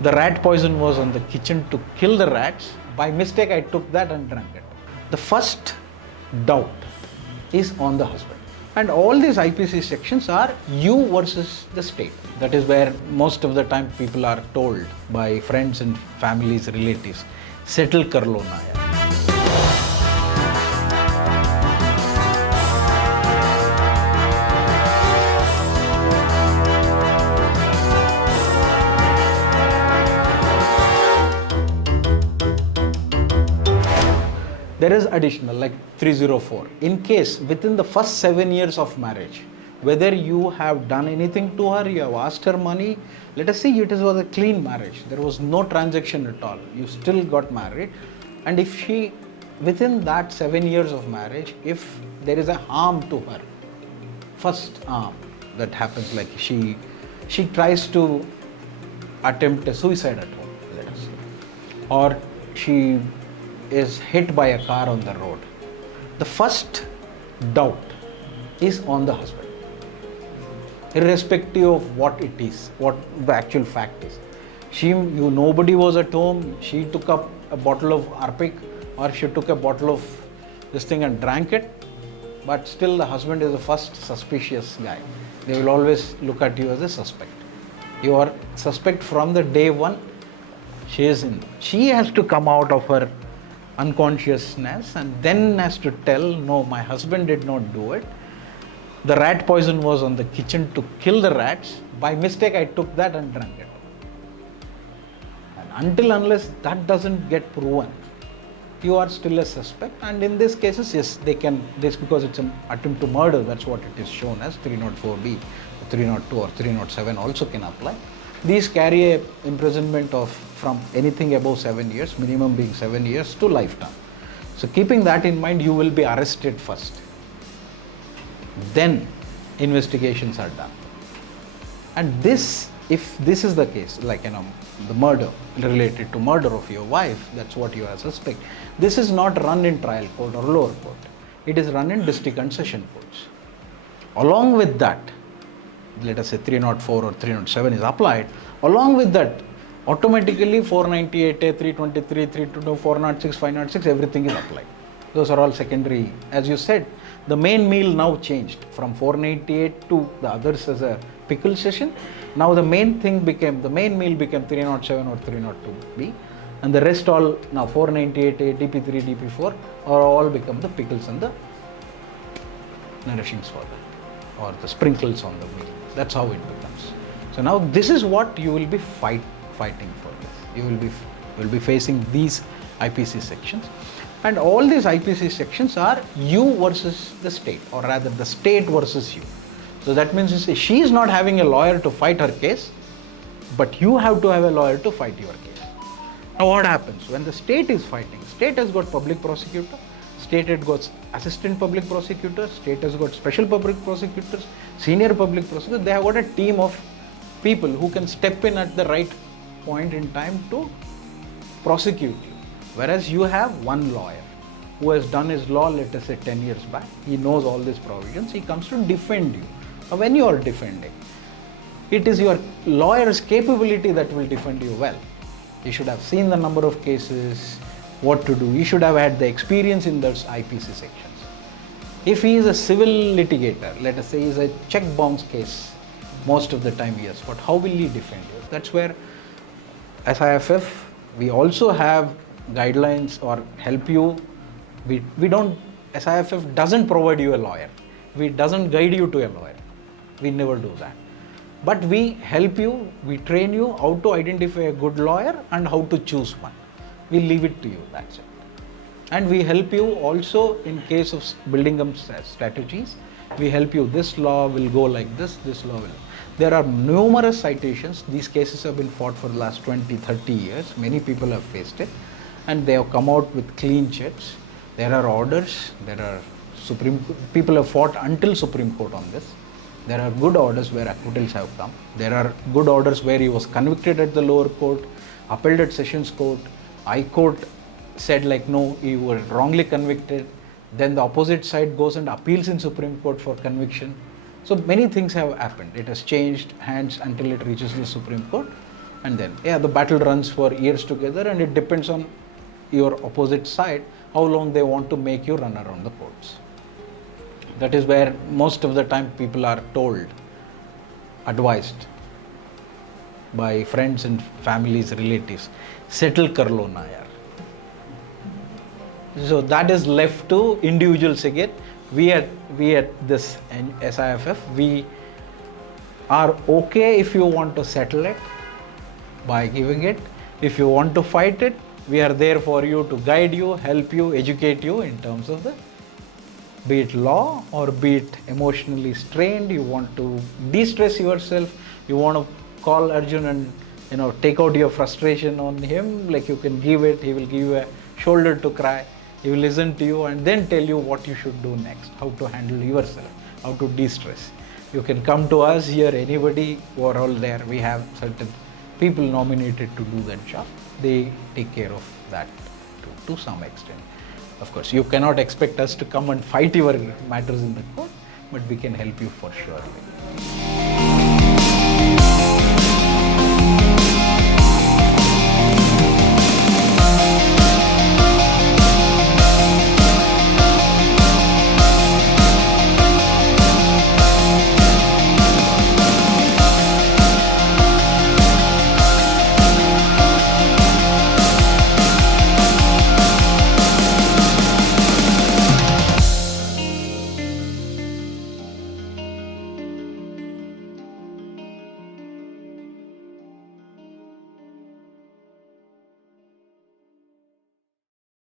The rat poison was on the kitchen to kill the rats. By mistake, I took that and drank it. The first doubt is on the husband. And all these IPC sections are you versus the state. That is where most of the time people are told by friends and families, relatives, settle kar lo na yaar. There is additional like 304. In case within the first 7 years of marriage, whether you have done anything to her, you have asked her money, let us say it was a clean marriage, there was no transaction at all, you still got married, and if she, within that 7 years of marriage, if there is a harm to her, first harm that happens, like she tries to attempt a suicide at home, let us say, or she is hit by a car on the road, the first doubt is on the husband, irrespective of what it is, what the actual fact is. Nobody was at home, she took up a bottle of Arpic or she took a bottle of this thing and drank it, but still the husband is the first suspicious guy. They will always look at you as a suspect. You are suspect from the day one. She has to come out of her unconsciousness and then has to tell, no, my husband did not do it. The rat poison was on the kitchen to kill the rats. By mistake, I took that and drank it. And unless that doesn't get proven, you are still a suspect. And in these cases, yes, they can, this because it's an attempt to murder, that's what it is shown as. 304B, 302 or 307 also can apply. These carry a imprisonment of from anything above 7 years, minimum being 7 years, to lifetime. So keeping that in mind, you will be arrested first. Then investigations are done. And this, if this is the case, like the murder, related to murder of your wife, that's what you are suspect. This is not run in trial court or lower court. It is run in district and session courts. Along with that, let us say 304 or 307 is applied. Along with that, automatically 498A, 323, 322, 406, 506, everything is applied. Those are all secondary. As you said, the main meal now changed from 498 to the others as a pickle session. Now the main meal became 307 or 302B, and the rest all now 498A, DP3, DP4 are all become the pickles and the nourishings for that, or the sprinkles on the meal. That's how it becomes. So now this is what you will be fighting for this. You will be facing these IPC sections. And all these IPC sections are you versus the state, or rather the state versus you. So that means she is not having a lawyer to fight her case, but you have to have a lawyer to fight your case. Now what happens when the state is fighting? State has got public prosecutor, state has got assistant public prosecutor, state has got special public prosecutors, senior public prosecutors. They have got a team of people who can step in at the right point in time to prosecute you. Whereas you have one lawyer who has done his law, let us say 10 years back. He knows all these provisions. He comes to defend you. Now when you are defending, it is your lawyer's capability that will defend you well. You should have seen the number of cases, what to do. You should have had the experience in those IPC sections. If he is a civil litigator, let us say he is a check bounce case, most of the time yes, but how will he defend you? That's where SIFF, we also have guidelines or help you. We don't, SIFF doesn't provide you a lawyer. We doesn't guide you to a lawyer. We never do that. But we help you, we train you how to identify a good lawyer and how to choose one. We leave it to you, that's it. And we help you also in case of building up strategies. We help you, this law will go like this law will. There are numerous citations. These cases have been fought for the last 20, 30 years. Many people have faced it and they have come out with clean checks. There are orders, people have fought until Supreme Court on this. There are good orders where acquittals have come. There are good orders where he was convicted at the lower court, upheld at Sessions Court, High Court said like no, you were wrongly convicted. Then the opposite side goes and appeals in Supreme Court for conviction. So many things have happened. It has changed hands until it reaches the Supreme Court. and then the battle runs for years together, and it depends on your opposite side how long they want to make you run around the courts. That is where most of the time people are told, advised by friends and families, relatives, settle kar lo na yaar. So that is left to individuals again. We at this SIFF, we are okay if you want to settle it by giving it. If you want to fight it, we are there for you to guide you, help you, educate you in terms of the, be it law or be it emotionally strained, you want to de-stress yourself, you want to call Arjun and take out your frustration on him, like you can give it, he will give you a shoulder to cry, he will listen to you and then tell you what you should do next, how to handle yourself, how to de-stress. You can come to us here, anybody who are all there, we have certain people nominated to do that job. They take care of that to some extent. Of course, you cannot expect us to come and fight your matters in the court, but we can help you for sure.